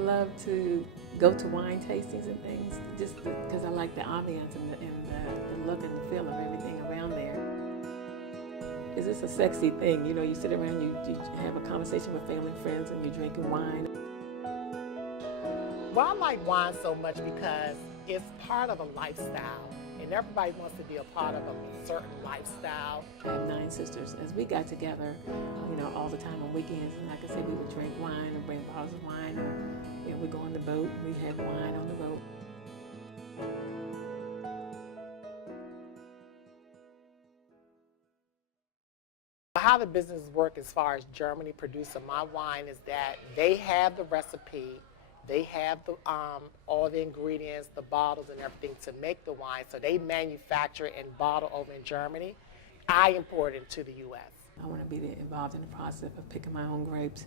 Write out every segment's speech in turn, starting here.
love to go to wine tastings and things, just because I like the ambiance and the look and the feel of everything around there. It's just a sexy thing, you know, you sit around, you have a conversation with family and friends and you're drinking wine. Well, I like wine so much because it's part of a lifestyle, and everybody wants to be a part of a certain lifestyle. I have 9 sisters. As we got together, you know, all the time on weekends, and like I said, we would drink wine or bring bottles of wine, or you know, we'd go on the boat, we'd have wine on the boat. How the business work as far as Germany producing my wine is that they have the recipe, they have the all the ingredients, the bottles and everything to make the wine. So they manufacture and bottle over in Germany. I import it into the U.S. I want to be involved in the process of picking my own grapes,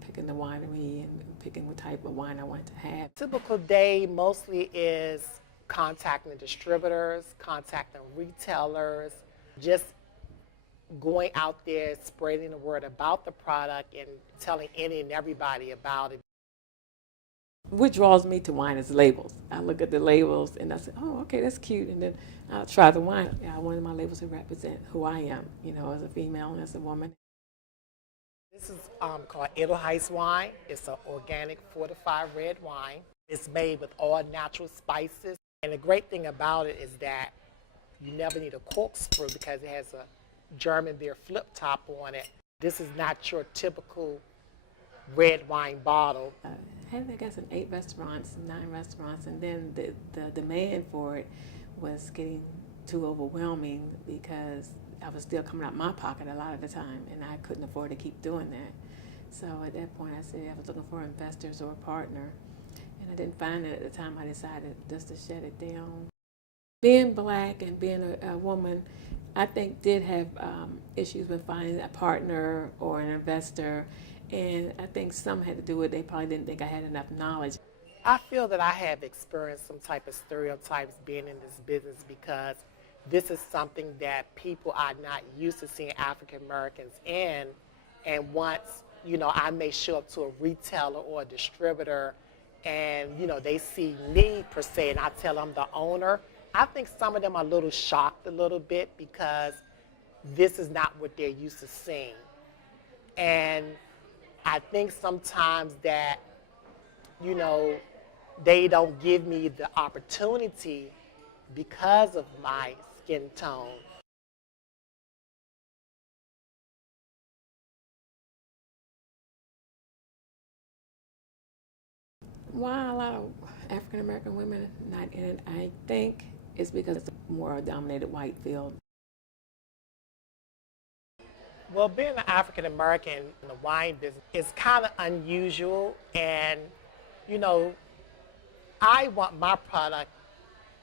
picking the winery and picking what type of wine I want to have. Typical day mostly is contacting distributors, contacting retailers, just going out there, spreading the word about the product and telling any and everybody about it. What draws me to wine is labels. I look at the labels and I say, oh, okay, that's cute. And then I'll try the wine. I wanted my labels to represent who I am, you know, as a female and as a woman. This is called Edelweiss wine. It's an organic fortified red wine. It's made with all natural spices. And the great thing about it is that you never need a corkscrew because it has a German beer flip top on it. This is not your typical red wine bottle. I had, I guess, in 8 restaurants, 9 restaurants, and then the demand for it was getting too overwhelming because I was still coming out my pocket a lot of the time, and I couldn't afford to keep doing that. So at that point, I said I was looking for investors or a partner, and I didn't find it at the time. I decided just to shut it down. Being black and being a woman, I think did have issues with finding a partner or an investor, and I think some had to do with they probably didn't think I had enough knowledge. I feel that I have experienced some type of stereotypes being in this business because this is something that people are not used to seeing African Americans in, and once, you know, I may show up to a retailer or a distributor and, you know, they see me per se and I tell them the owner, I think some of them are a little shocked a little bit because this is not what they're used to seeing. And I think sometimes that, you know, they don't give me the opportunity because of my skin tone. Why a lot of African American women not in it, I think it's because it's a more dominated white field. Well, being an African American in the wine business is kind of unusual, and, you know, I want my product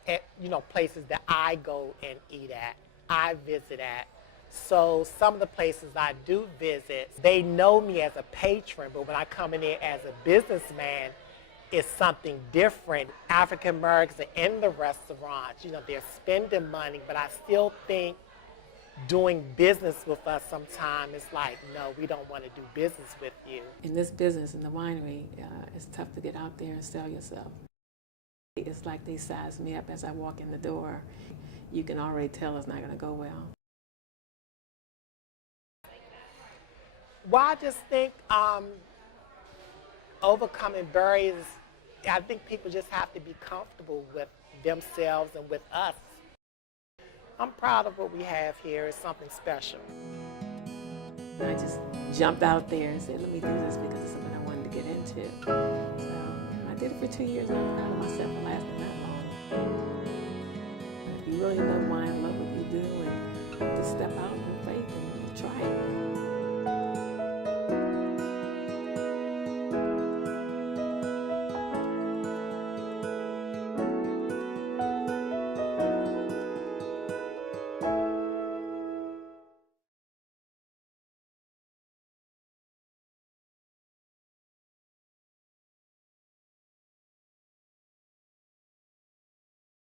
at, you know, places that I go and eat at, I visit at. So some of the places I do visit, they know me as a patron, but when I come in there as a businessman, it's something different. African Americans are in the restaurants, you know, they're spending money, but I still think doing business with us sometimes it's like, no, we don't want to do business with you. In this business, in the winery, it's tough to get out there and sell yourself. It's like they size me up as I walk in the door. You can already tell it's not going to go well. Well, I just think overcoming barriers, I think people just have to be comfortable with themselves and with us. I'm proud of what we have here. It's something special. I just jumped out there and said, let me do this because it's something I wanted to get into. So I did it for 2 years and I'm proud of myself for lasting that long. If you really love wine, love what you do, and just step out and